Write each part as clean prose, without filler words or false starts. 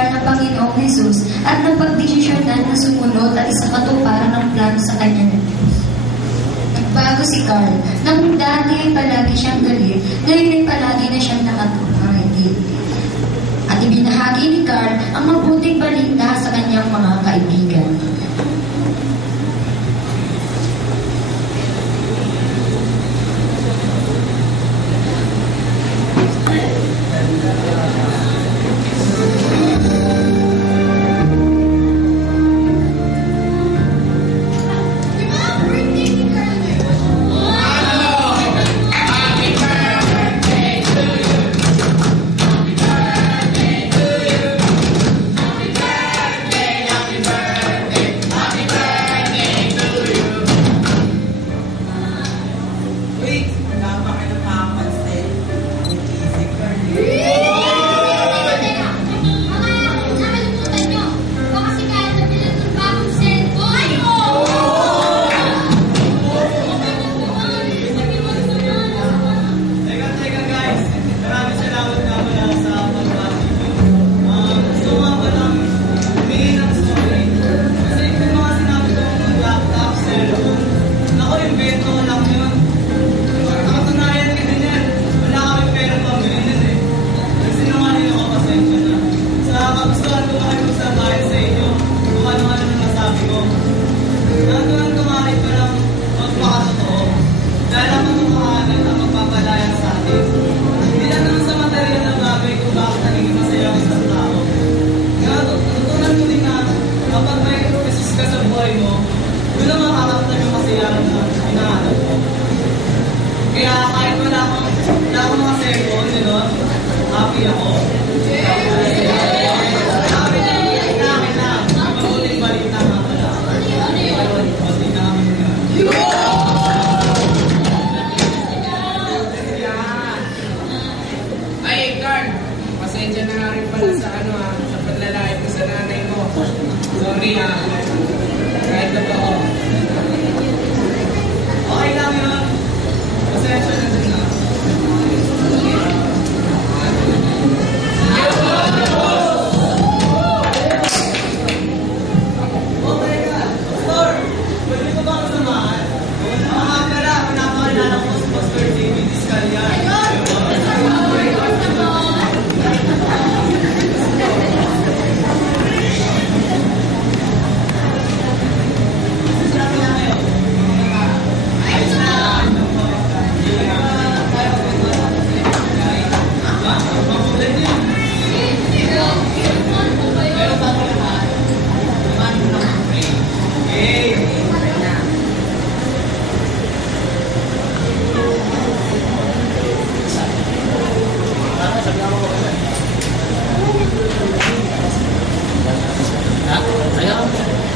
Carl ng Panginoong Jesus at napagdesisyonan na sumunod at isakatuparan ng plano sa kanya ng Diyos. Nagbago si Carl. Nang dati ay palagi siyang galit, ngayon ay palagi na siyang nakatungay. At ibinahagi ni Carl ang mabuting balita sa kanyang mga kaibigan.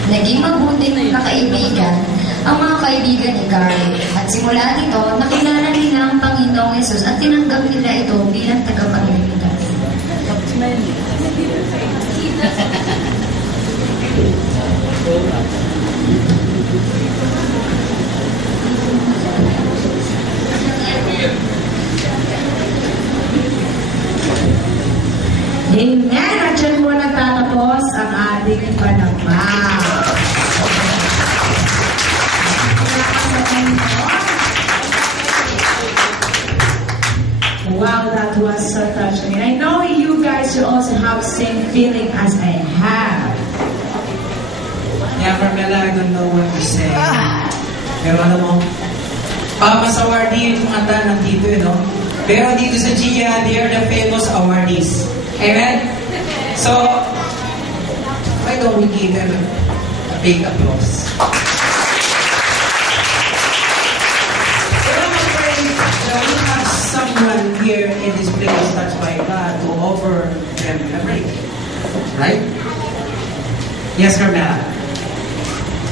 Naging mabuting kakaibigan ang mga kaibigan ni Carl at simula nito, nakilala nila ang Panginoong Yesus at tinanggap nila ito bilang tagapagligtas. Amen! At dyan po nagtatapos ang ating panamang. Wow, that was so touching. I know you guys will also have same feeling as I have. Yeah, Carmela, I don't know what to say. Pero alam mo, Papa sa awardee yung kanta nandito, no? Pero dito sa Gia, they are the famous awardees. Amen? So, why don't we give them a big applause? Someone here in this place touched by God to offer them a break. Right? Yes, Carmela?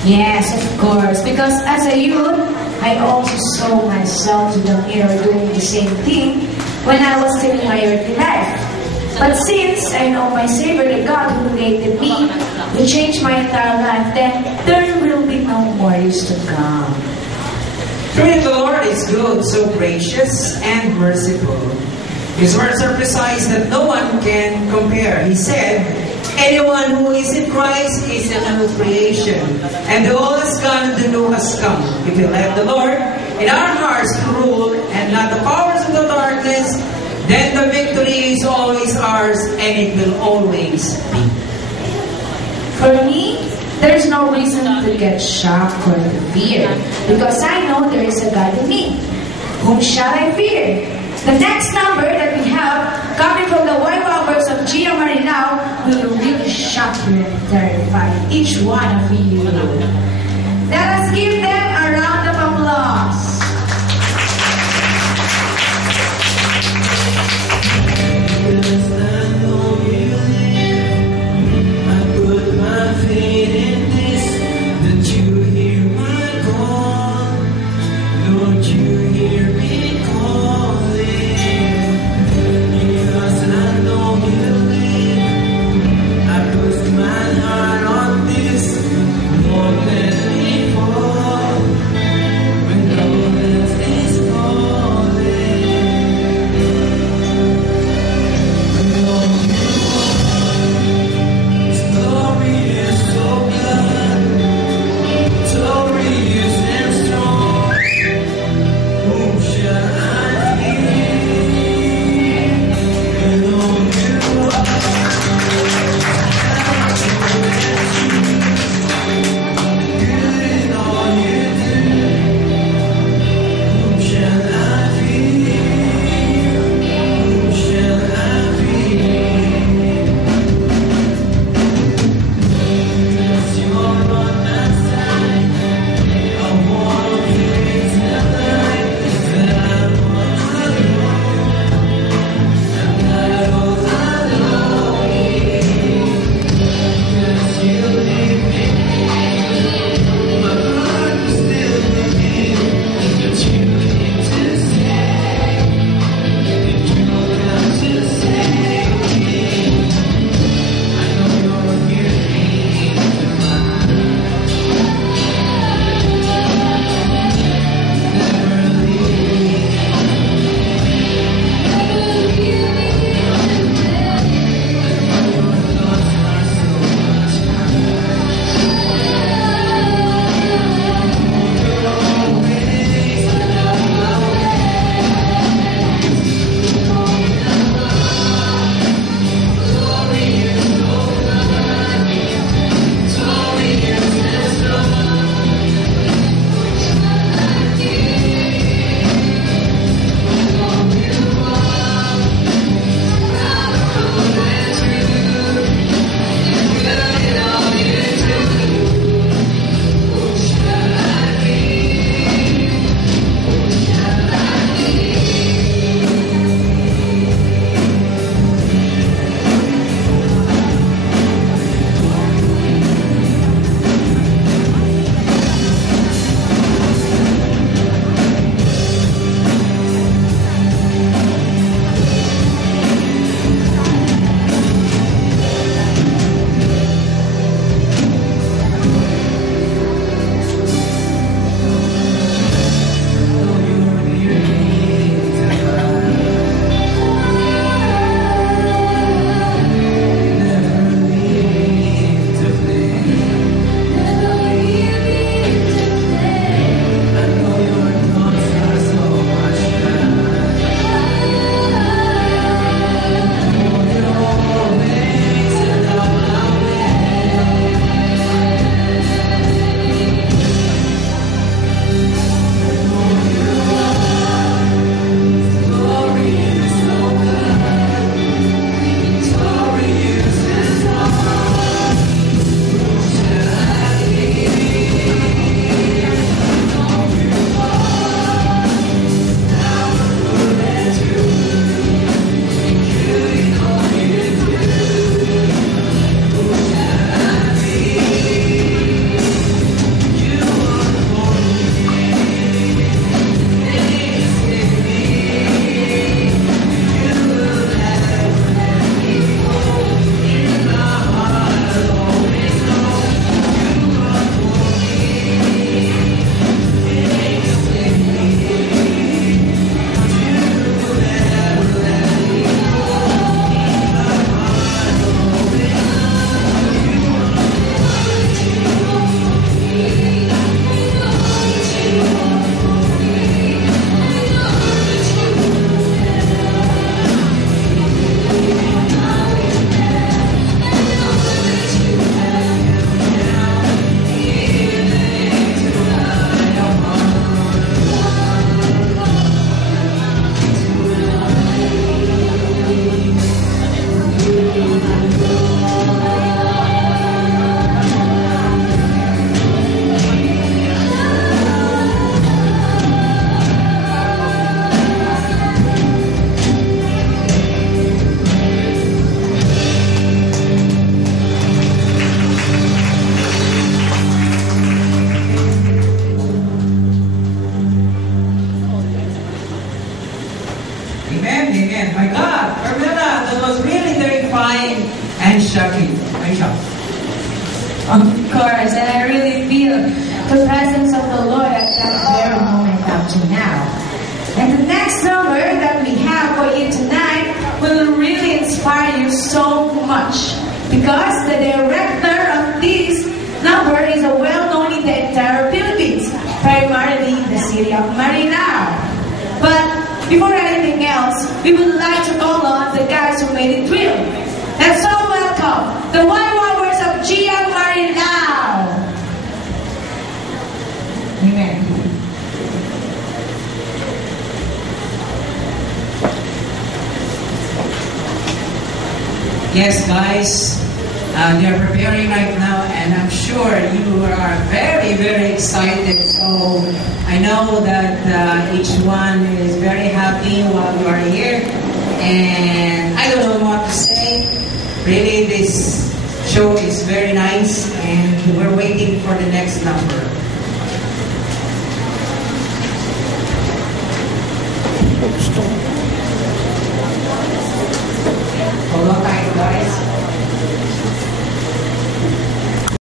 Yes, of course. Because as a youth, I also saw myself to the mirror doing the same thing when I was still in my earthly life. But since I know my Savior, the God who created me, who changed my entire life, then there will be no more years to come. Truly the Lord is good, so gracious and merciful. His words are precise that no one can compare. He said, Anyone who is in Christ is a new creation. And the old is gone and the new has come. If we let the Lord in our hearts to rule and not the powers of the darkness, then the victory is always ours and it will always be. For me, there's no reason to get shocked or to fear, because I know there is a God in me. Whom shall I fear? The next number that we have, coming from the Wallpapers of Gia Marinao, will really shock you and terrify each one of you. Let us give them a round of applause. My heart on this more than before. Of course, and I really feel the presence of the Lord at that very moment up to now. And the next number that we have for you tonight will really inspire you so much, because the director of this number is a well-known in the entire Philippines, primarily in the city of Marilao. But before anything else, we would like to call on the guys who made it real. Let's all welcome the Wowers of Gia Marilao. Amen. Yes, guys, they are preparing right now, and I'm sure you are very, very excited. So I know that each one is very happy while you are here, and I don't know what to say. Really, this show is very nice, and we're waiting for the next number.